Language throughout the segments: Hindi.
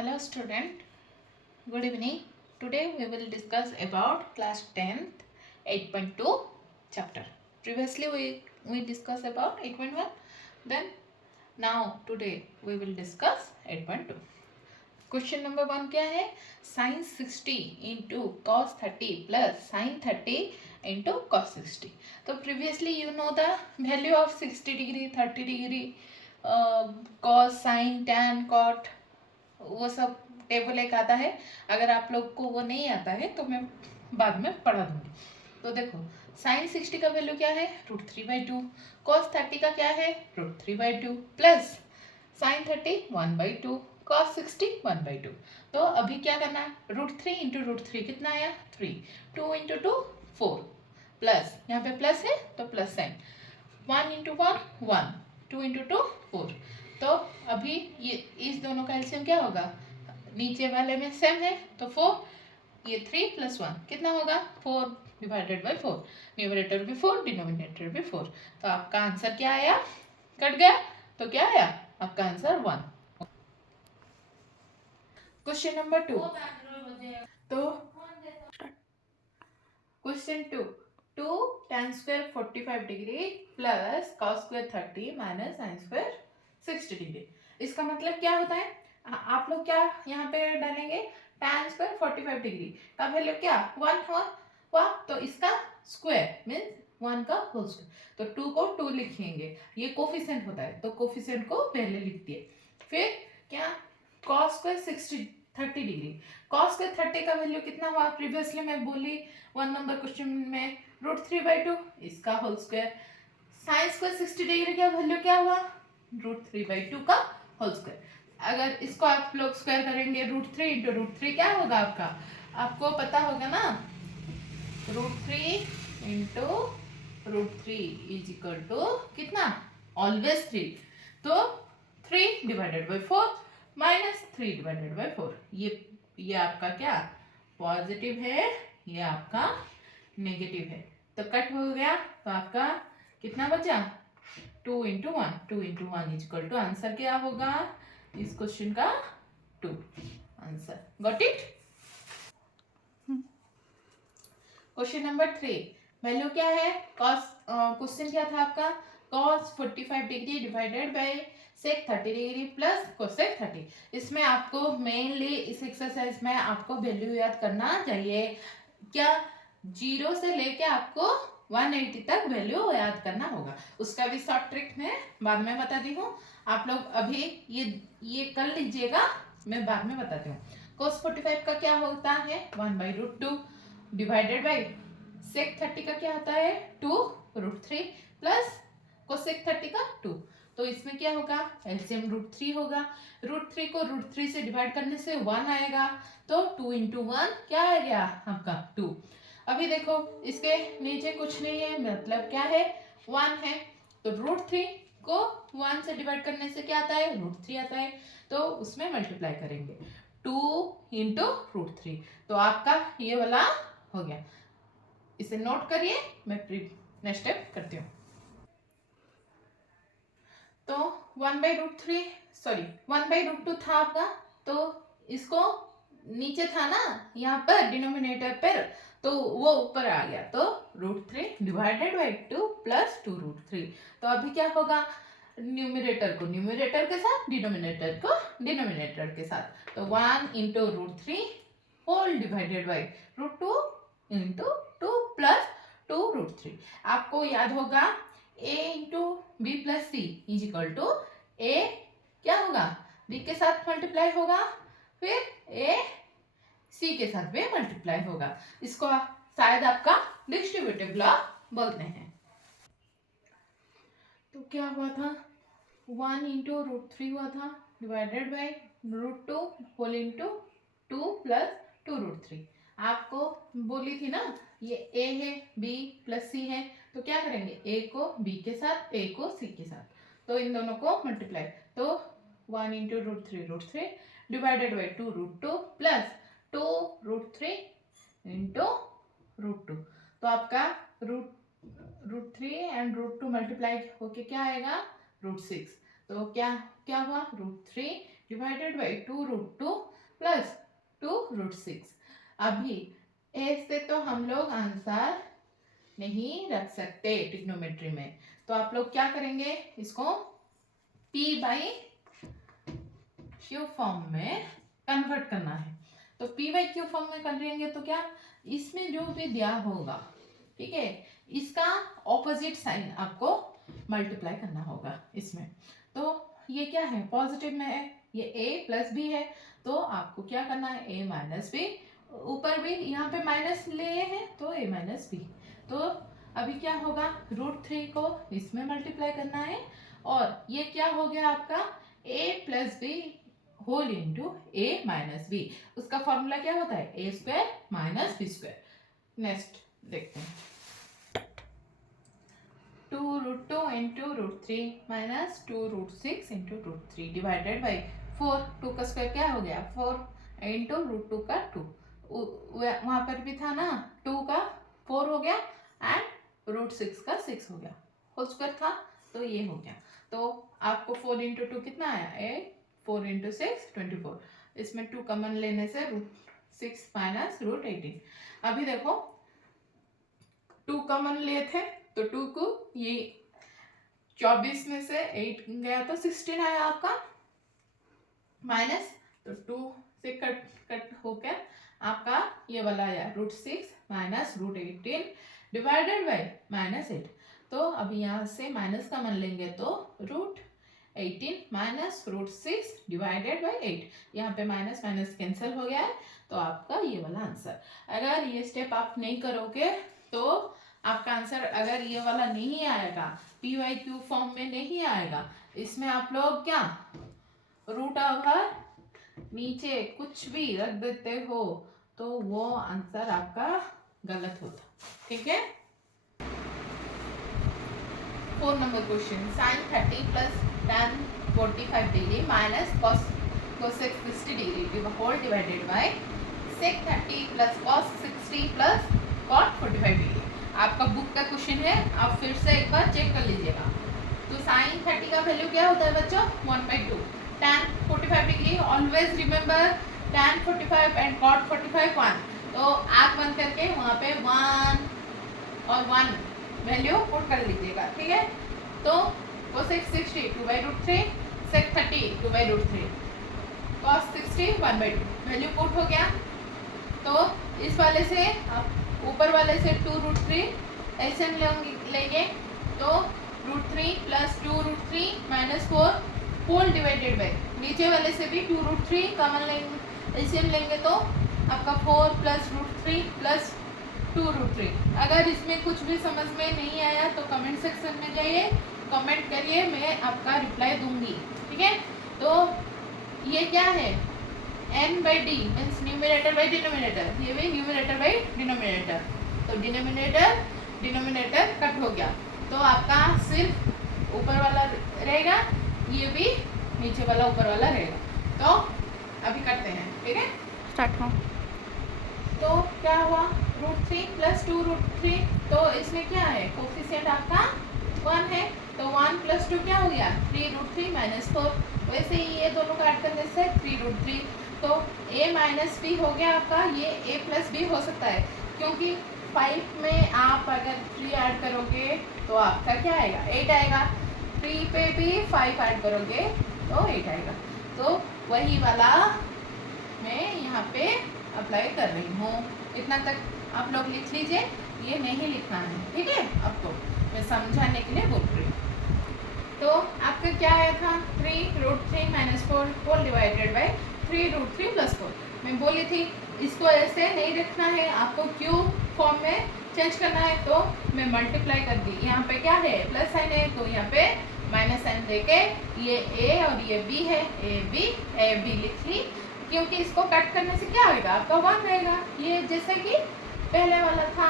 Hello student, good evening. Today we will discuss about class 10th 8.2 chapter. Previously we discussed about 8.1. Then now today we will discuss 8.2. Question number 1 क्या है? Sin 60 into cos 30 plus sin 30 into cos 60. तो previously you know the value of 60 degree, 30 degree, cos, sin, tan, cot, वो सब टेबल एक आता है. अगर आप लोग को वो नहीं आता है तो मैं बाद में पढ़ा दूंगी. तो देखो साइन 60 का वैल्यू क्या है √3/2. कॉस 30 का क्या है √3/2 प्लस साइन 30 1/2, कॉस 60 1/2. तो अभी क्या करना है √3 इंटू √3 कितना आया 3, 2 इंटू 2 4 प्लस यहाँ पे प्लस है तो प्लस साइन 1 इंटू 1 1, 2 इंटू 2 4. तो अभी ये इस दोनों का एलसीएम क्या होगा नीचे वाले में सेम है तो 4, ये 3 प्लस 1 कितना होगा 4 डिवाइडेड बाई 4. न्यूमरेटर भी 4 डिनोमिनेटर भी 4. तो आपका आंसर क्या आया कट गया तो क्या आया आपका आंसर 1. Question number 2. तो question 2 2 tan square 45 degree plus cos square 30 minus sin square 60 degree. इसका मतलब क्या होता है आप लोग क्या यहाँ पे डालेंगे tan square 45 डिग्री का वैल्यू क्या 1 हुआ तो इसका स्क्वायर मीन्स 1 का होल स्क्वायर. तो 2 को 2 लिखेंगे. ये कोफिशिएंट होता है तो कोफिशिएंट को पहले लिख दिए. फिर क्या cos square 30 degree. cos square 30 का वैल्यू कितना हुआ प्रीवियसली मैं बोली 1 नंबर क्वेश्चन में √3/2 इसका whole square. Sine square 60 degree का वैल्यू क्या हुआ √3/2 का होल स्क्वायर. अगर इसको आप लोग स्क्वायर करेंगे √3 इंटू √3 क्या होगा आपको पता होगा ना √3 इंटू √3 इज इक्वल टू कितना ऑलवेज 3. तो 3 divided by 4 minus 3 divided by 4. ये आपका क्या पॉजिटिव है ये आपका नेगेटिव है. तो कट हो गया तो आपका कितना बचा 2 into 1. 2 into 1 is equal to answer क्या होगा इस क्वेश्चन का 2 answer. Got it. Question number 3 value क्या है कॉस क्वेश्चन क्या था आपका cos 45 degree divided by sec 30 degree plus cosec 30. इसमें आपको मेनली इस एक्सरसाइज में आपको वैल्यू याद करना चाहिए. क्या 0 से लेके आपको 180 तक वैल्यू याद करना होगा. उसका भी शॉर्ट ट्रिक मैं बाद में बताती हूँ. आप लोग अभी ये कर लीजिएगा मैं बाद में बताती हूँ. cos 45 का क्या होता है 1/√2 डिवाइडेड बाई सेक 30 का क्या होता है 2√3 प्लस कोसेक 30 का 2. तो इसमें क्या होगा एलसीएम √3 होगा. √3 को √3 से डिवाइड करने से 1 आएगा. तो 2 इंटू 1 क्या आ गया आपका 2. अभी देखो इसके नीचे कुछ नहीं है मतलब क्या है 1 है. तो √3 को 1 से डिवाइड करने से क्या आता है √3 आता है. तो उसमें मल्टीप्लाई करेंगे 2 इंटू √3. तो आपका ये वाला हो गया. इसे नोट करिए मैं नेक्स्ट स्टेप करती हूँ. तो 1/√3 सॉरी 1/√2 था आपका. तो इसको नीचे था ना यहाँ पर डिनोमिनेटर पर तो वो ऊपर आ गया. तो √3 डिवाइडेड बाई 2 प्लस 2√3. तो अभी क्या होगा न्यूमरेटर को न्यूमरेटर के साथ डिनोमिनेटर को डिनोमिनेटर के साथ. तो 1 into √3 whole divided by √2 into 2 plus 2√3. आपको याद होगा a into B plus C is equal to A क्या होगा b के साथ मल्टीप्लाई होगा फिर a c के साथ भी मल्टीप्लाई होगा. इसको शायद आपका डिस्ट्रीब्यूटिव लॉ बोलते हैं. तो क्या हुआ था 1 इंटू √3 हुआ था divided by √2 whole into 2 plus 2√3. आपको बोली थी ना ये a है b प्लस c है तो क्या करेंगे a को b के साथ a को c के साथ. तो इन दोनों को मल्टीप्लाई. तो 1 into √3 divided by 2√2 plus 2√3 into √2. तो आपका √3 एंड √2 मल्टीप्लाई होके क्या आएगा √6. तो क्या क्या हुआ √3 डिवाइडेड बाई 2√2 प्लस 2√6। अभी ए से तो हम लोग आंसर नहीं रख सकते ट्रिग्नोमेट्री में, तो आप लोग क्या करेंगे, इसको p बाई क्यू फॉर्म में कन्वर्ट करना है। तो p बाई क्यू फॉर्म में करेंगे तो क्या, इसमें जो भी दिया होगा, ठीक है, इसका ऑपोजिट साइन आपको मल्टीप्लाई करना होगा इसमें। तो ये क्या है, पॉजिटिव में है, ये a प्लस बी है, तो आपको क्या करना है, a माइनस बी, ऊपर भी यहाँ पे माइनस ले हैं तो a माइनस बी। तो अभी क्या होगा, √3 को इसमें मल्टीप्लाई करना है, और ये क्या हो गया आपका a plus B whole into a minus B. उसका फॉर्मूला क्या होता है, a square minus B square. Next देखते हैं, 2√2 into √3 minus 2√6 into √3 divided by 4। 2 का स्क्वायर क्या हो गया, 4 इंटू √2 का 2, वहां पर भी था ना, 2 का 4 हो गया एंड √6 का 6 हो गया, होल स्क्वायर था तो ये हो गया। तो आपको 4 इंटू 2 कितना आया, 4 इंटू 6 24। इसमें 2 कॉमन लेने से √6 माइनस √18। अभी देखो 2 कॉमन लिए थे तो 2 को ये 24 में से 8 गया तो 16 आया आपका, माइनस तो 2 से कट होकर आपका ये वाला आया √6 माइनस √18 डिवाइडेड बाई -8। तो अभी यहाँ से माइनस कॉमन लेंगे तो √18 माइनस √6 डिवाइडेड बाई 8। यहाँ पे माइनस माइनस कैंसिल हो गया है, तो आपका ये वाला आंसर। अगर ये स्टेप आप नहीं करोगे तो आपका आंसर अगर ये वाला नहीं आएगा, पी वाई क्यू फॉर्म में नहीं आएगा, इसमें आप लोग क्या रूट ओवर नीचे कुछ भी रख देते हो तो वो आंसर आपका गलत होता, ठीक है। 4 number question, sin 30 plus tan 45 degree minus cosec 60 degree whole divided by sec 30 plus cos 60 plus cot 45 degree. आपका बुक का क्वेश्चन है, आप फिर से एक बार चेक कर लीजिएगा। तो sin 30 का वैल्यू क्या होता है बच्चों, 1/2। tan 45 degree, always remember tan 45 and cot 45 1। तो आँख बंद करके वहाँ पे 1 और 1 वैल्यू पुट कर लीजिएगा, ठीक है। तो cosec 60 2/√3, sec 30 2/√3, cos 60 1/2 value put हो गया। तो इस वाले से आप ऊपर वाले से 2√3 एलसीएम लेंगे तो √3 plus 2√3 minus 4 whole divided by, नीचे वाले से भी 2√3 कॉमन एलसीएम लेंगे तो आपका 4 प्लस √3 प्लस 2√3। अगर इसमें कुछ भी समझ में नहीं आया तो कमेंट सेक्शन में जाइए, कमेंट करिए, मैं आपका रिप्लाई दूंगी, ठीक है। तो ये क्या है, n/d means numerator by denominator, ये भी न्यूमरेटर बाई डिनोमिनेटर, तो डिनोमिनेटर कट हो गया, तो आपका सिर्फ ऊपर वाला रहेगा, ये भी नीचे वाला ऊपर वाला रहेगा। तो अभी करते हैं, ठीक है, स्टार्ट हो। तो क्या हुआ, √3 प्लस 2√3, तो इसमें क्या है, कोफिशिएंट आपका 1 है, तो 1 प्लस 2 क्या हो गया, 3√3 माइनस 4। वैसे ही ये दोनों का ऐड करने से 3√3, तो a माइनस बी हो गया आपका, ये a प्लस बी हो सकता है, क्योंकि 5 में आप अगर 3 ऐड करोगे तो आपका क्या आएगा, 8 आएगा। 3 पे भी 5 ऐड करोगे तो 8 आएगा। तो वही वाला मैं यहाँ पे अप्लाई कर रही हूँ, इतना तक आप लोग लिख लीजिए, ये नहीं लिखना है, ठीक है। आपको मैं समझाने के लिए बोल रही हूँ। तो आपका क्या आया था, 3√3 minus 4 whole divided by 3√3 plus 4। मैं बोली थी इसको ऐसे नहीं रखना है, आपको क्यू फॉर्म में चेंज करना है, तो मैं मल्टीप्लाई कर दी। यहाँ पे क्या है, प्लस साइन है, तो यहाँ पे माइनस साइन देके ये a और ये b है, a b लिख ली, क्योंकि इसको कट करने से क्या होगा, आपका 1 रहेगा, ये जैसे कि पहले वाला था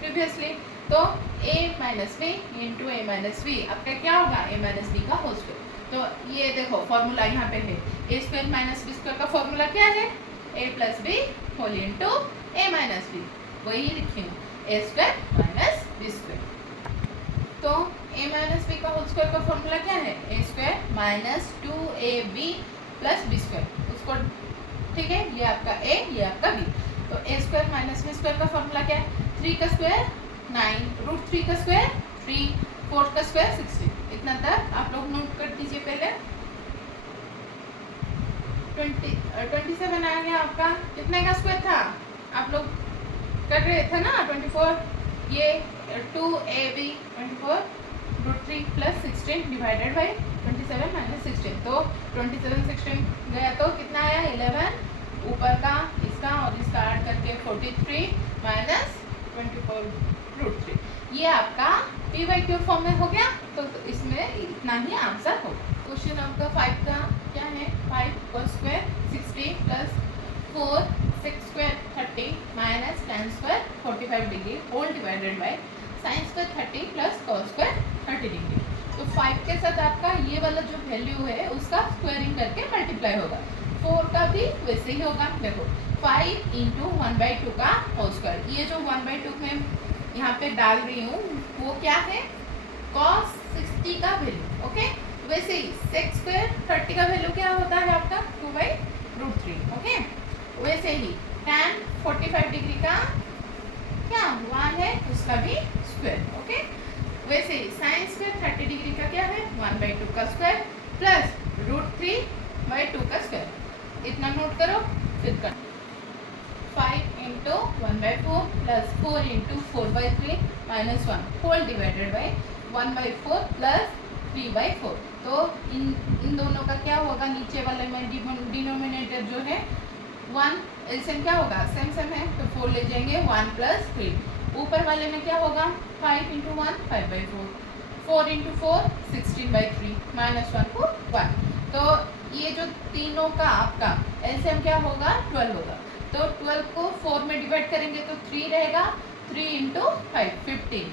प्रीवियसली। तो a minus B into a minus B, आपका क्या होगा, a माइनस बी का होल स्क्वायर। तो ये देखो फॉर्मूला यहाँ पे है, a square minus B square का फॉर्मूला क्या है, a plus B whole into a minus B, वही लिखेंगे, a square minus B square. तो a माइनस बी का होल स्क्वायर का फॉर्मूला क्या है, a square minus 2ab plus B square, उसको ठीक है, ये आपका ए, ये आपका बी। तो ए स्क्वायर माइनस बी स्क्वायर का फॉर्मूला क्या है? 3 का स्क्वायर 9, रूट 3 का स्क्वायर 3, 4 का स्क्वायर 16। इतना तक आप लोग नोट कर दीजिए। पहले 27 आ गया आपका। कितने का स्क्वायर था? आप लोग कर रहे थे ना 24, ये 2ab 24 root 3 plus 16 divided by 27 minus 16। तो 27 16 गया तो कितना आया? 11, ऊपर का इसका और इसका ऐड करके 43 माइनस 24 रूट 3। ये आपका p बाई क्यू फॉर्म में हो गया। तो इसमें इतना ही आंसर होगा। क्वेश्चन आपका 5 का क्या है? 5 का square 60 plus 4 6 square 30 minus tan square 45 degree whole divided by sin square 30 plus cos square 30 degree. तो 5 के साथ आपका ये वाला जो वैल्यू है उसका स्क्वायरिंग करके मल्टीप्लाई होगा। 4 का भी वैसे ही होगा। देखो 5 इंटू 1/2 का होल स्क्वायर, ये जो 1/2 में यहाँ पे डाल रही हूँ वो क्या है? cos 60 का वैल्यू। ओके, वैसे ही sec स्क्वायर 30 का वैल्यू क्या होता है आपका? 2/√3। ओके, वैसे ही tan 45 डिग्री का क्या 1 है, उसका भी स्क्वायर। ओके, वैसे ही sin स्क्वायर 30 डिग्री का क्या है? 1/2 का स्क्वायर प्लस √3/2 का स्क्वायर। इतना नोट करो, फिर कर 5 into 1/4 plus 4 into 4/3 minus 1 whole divided by 1/4 plus 3/4। तो इन दोनों का क्या होगा? नीचे वाले में डिनोमिनेटर जो है 1, एलसीएम क्या होगा? सेम सेम है तो 4 ले जाएंगे, 1 प्लस 3। ऊपर वाले में क्या होगा? 5 इंटू 1 5/4, 4 इंटू 4 16/3 माइनस 1 को 1। तो ये जो तीनों का आपका एलसीएम क्या होगा? 12 होगा। तो 12 को 4 में डिवाइड करेंगे तो 3 रहेगा, 3 इंटू 5 15।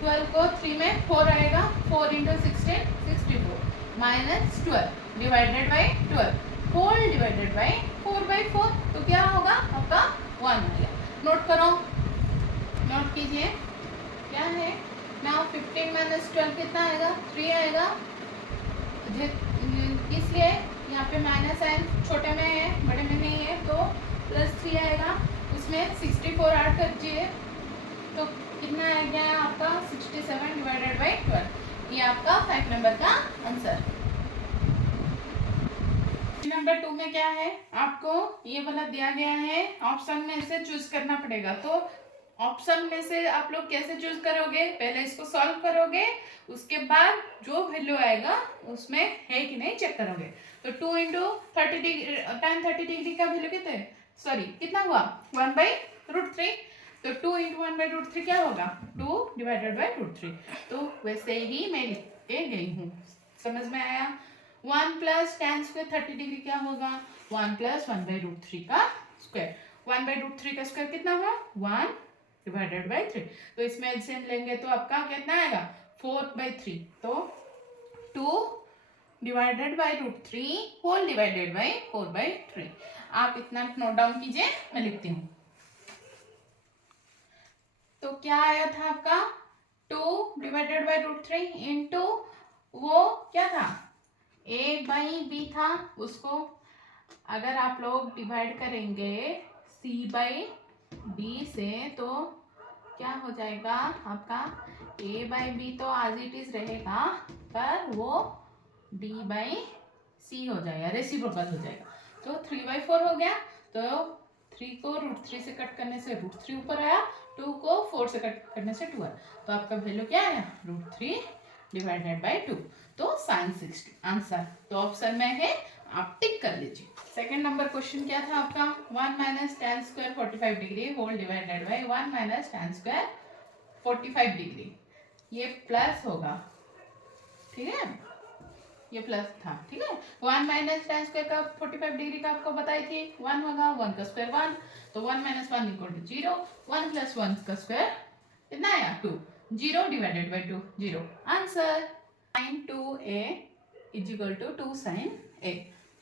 12 को 3 में 4 आएगा, 4 into 16 64 minus 12 divided by 12 whole divided by 4/4। तो क्या होगा आपका? 1 आ गया। नोट करो, नोट कीजिए क्या है ना। 15 माइनस 12 कितना आएगा? 3 आएगा। इसलिए यहाँ पे माइनस साइन छोटे में है, बड़े में नहीं है, तो प्लस 3 आएगा। उसमें 64 ऐड कर दीजिए तो कितना आ गया आपका? 67 डिवाइडेड बाई 12। ये आपका 5 नंबर का आंसर। नंबर 2 में क्या है? आपको ये वाला दिया गया है, ऑप्शन में से चूज करना पड़ेगा। तो ऑप्शन में से आप लोग कैसे चूज करोगे? पहले इसको सॉल्व करोगे, उसके बाद जो वैल्यू आएगा उसमें है कि नहीं चेक करोगे। तो 2 इंटू 30 डिग्री tan 30 डिग्री का वैल्यू कितना है? सॉरी कितना हुआ? 1/√3। तो 2 इंटू 1/√3 क्या होगा? 2 डिवाइडेड बाई √3। तो वैसे ही मैं लिख के गई हूँ। समझ में आया? 1 प्लस tan स्क्वायर 30 डिग्री क्या होगा? 1 प्लस 1/√3 का स्क्वायर। 1/√3 का स्क्वायर कितना हुआ? 1 डिवाइडेड बाई 3। तो इसमें एलसीएम लेंगे तो आपका कितना आएगा? 4/3। तो 2 divided by √3 whole divided by 4/3। आप इतना नोट डाउन कीजिए, मैं लिखती हूँ। तो क्या आया था आपका? 2 डिवाइडेड बाई √3 इंटू वो क्या था? a/b था, उसको अगर आप लोग डिवाइड करेंगे c/d से तो क्या हो जाएगा आपका? a/b तो आज इट इज रहेगा, पर वो d/c हो जाएगा, रेसिप्रोकल हो जाएगा। तो 3/4 हो गया। तो 3 को √3 से कट करने से √3 ऊपर आया, 2 को 4 से कट करने से 2 आया। तो आपका वैल्यू क्या आया? √3 डिवाइडेड बाई 2। तो sin 60 आंसर। तो ऑप्शन में है, आप टिक कर लीजिए। सेकंड नंबर क्वेश्चन क्या था आपका? 1 minus tan square 45 degree whole divided by 1 minus tan square 45 degree. ये प्लस होगा, ठीक है, ये प्लस था, ठीक है। 1 माइनस tan स्क्वायर का 45 डिग्री का आपको बताई थी 1 होगा, 1 का स्क्वायर 1, तो 1 माइनस 1 इक्वल टू 0, 1 प्लस 1 का स्क्वायर कितना आया? 2, 0 divided by 2 0 answer. sin 2a is equal to 2 sin a।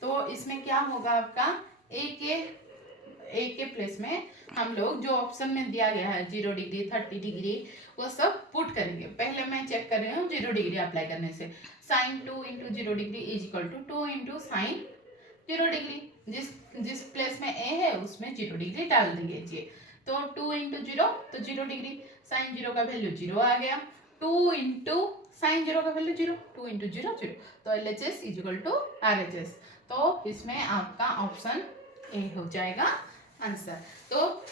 तो इसमें क्या होगा आपका? a के प्लेस में हम लोग जो ऑप्शन में दिया गया है 0 डिग्री 30 डिग्री वो सब पुट करेंगे। पहले मैं चेक कर रही हूँ 0 डिग्री अप्लाई करने से। sin 2 into 0 degree is equal to 2 into sine 0 degree, जिस प्लेस में ए है उसमें 0 डिग्री डाल दीजिए। तो 2 इंटू 0 तो 0 डिग्री, साइन 0 का वैल्यू 0 आ गया। 2 इंटू साइन 0 का वैल्यू 0, 2 इंटू 0 0, तो LHS is equal to RHS। तो इसमें आपका ऑप्शन ए हो जाएगा आंसर। तो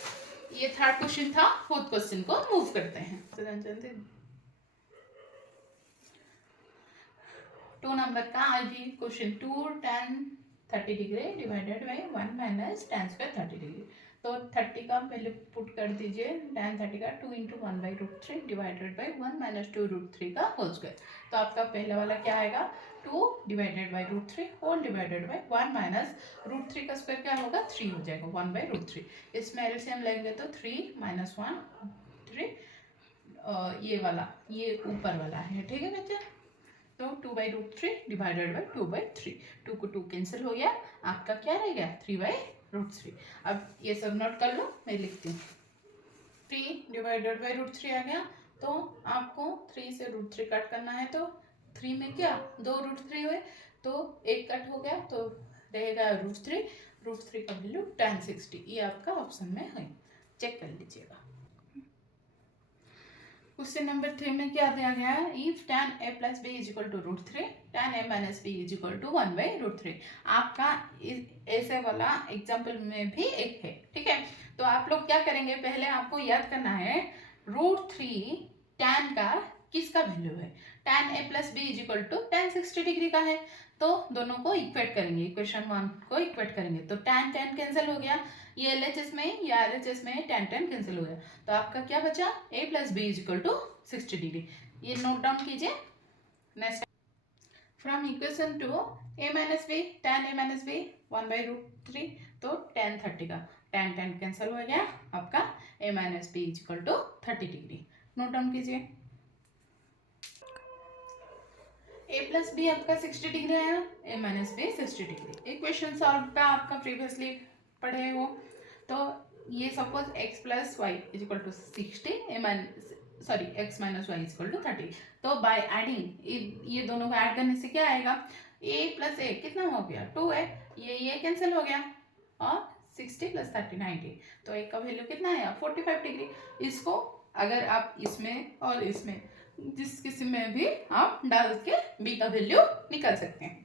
ये थर्ड क्वेश्चन था। फोर्थ क्वेश्चन को मूव करते हैं। 2 नंबर का IV question 2 tan 30 degree divided by 1 minus tan square 30 degree. तो 30 का वैल्यू पुट कर दीजिए, tan 30 का 2 इंटू 1/√3 डिवाइडेड बाई 1 माइनस 2√3 का होल स्क्वायर। तो आपका पहला वाला क्या आएगा, 2 divided by √3 whole divided by 1 minus √3 का स्क्वायर क्या होगा, 3 हो जाएगा, 1/√3। इसमें एलसीएम लेंगे तो 3 माइनस 1 3, ये वाला ये ऊपर वाला है, ठीक है बच्चा। तो 2/√3 डिवाइडेड बाई 2/3, 2 को 2 कैंसिल हो गया, आपका क्या रह गया 3/√3। अब ये सब नोट कर लो, मैं लिखती हूँ। 3 डिवाइडेड बाई √3 आ गया, तो आपको 3 से √3 कट करना है, तो 3 में क्या 2 √3 हुए, तो एक कट हो गया, तो रहेगा √3, √3 का वैल्यू tan 60, ये आपका ऑप्शन में है, चेक कर लीजिएगा। क्वेश्चन नंबर 3 में क्या दिया गया है, if tan a plus B is equal to √3 tan a minus B is equal to 1/√3। आपका ऐसे वाला एग्जाम्पल में भी एक है, ठीक है। तो आप लोग क्या करेंगे, पहले आपको याद करना है √3 tan का किसका वैल्यू है, tan a plus B is equal to tan 60 degree का है। तो दोनों को इक्वेट करेंगे, इक्वेशन 1 को इक्वेट करेंगे, तो tan tan कैंसिल हो गया, ये LHS में या RHS में tan tan कैंसिल हो गया, तो आपका क्या बचा, a plus B is equal to 60 degree. ये नोट डाउन कीजिए। Next, from equation two a minus B tan a minus B 1/√3, तो tan 30 का tan tan कैंसिल हो गया, आपका a minus B is equal to 30 degree. Note down कीजिए। a प्लस बी आपका 60 डिग्री आया, a minus B 60 degree. Equation solve का आपका प्रीवियसली पढ़े हो, तो ये suppose x plus Y is equal to 60, x minus Y is equal to 30। तो बाय एडिंग ये दोनों को ऐड करने से क्या आएगा, a प्लस a कितना हो गया 2 है, ये कैंसिल हो गया, और 60 प्लस 30 90, तो a का वैल्यू कितना आया 45 डिग्री। इसको अगर आप इसमें और इसमें जिस किसी में भी आप डाल के b का वैल्यू निकाल सकते हैं।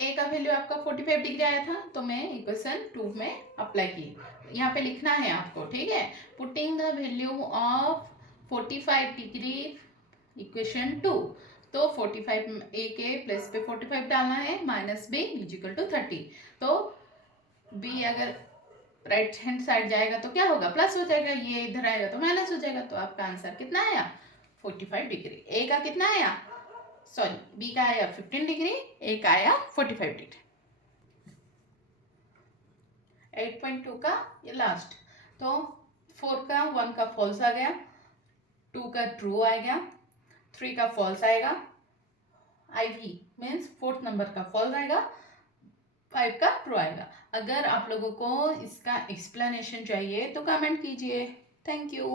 a का वैल्यू आपका 45 डिग्री आया था, तो मैं इक्वेशन 2 में अप्लाई की, यहाँ पे लिखना है आपको, ठीक है। Putting the value of 45 degree equation 2, तो 45 a के प्लस पे 45 डालना है, minus b is equal to 30। तो b अगर राइट हैंड साइड जाएगा तो क्या होगा, प्लस हो जाएगा, ये इधर आएगा तो माइनस हो जाएगा, तो आपका आंसर कितना आया 45 डिग्री। ए का कितना आया, सॉरी बी का आया 15 डिग्री, ए का आया 45 डिग्री। 8.2 का ये लास्ट, तो 4 का 1 का फॉल्स आ गया, 2 का ट्रू आ गया, 3 का फॉल्स आएगा, IV मीन्स 4th नंबर का फॉल्स आएगा, 5 का ट्रू आएगा। अगर आप लोगों को इसका एक्सप्लेनेशन चाहिए तो कमेंट कीजिए। Thank you.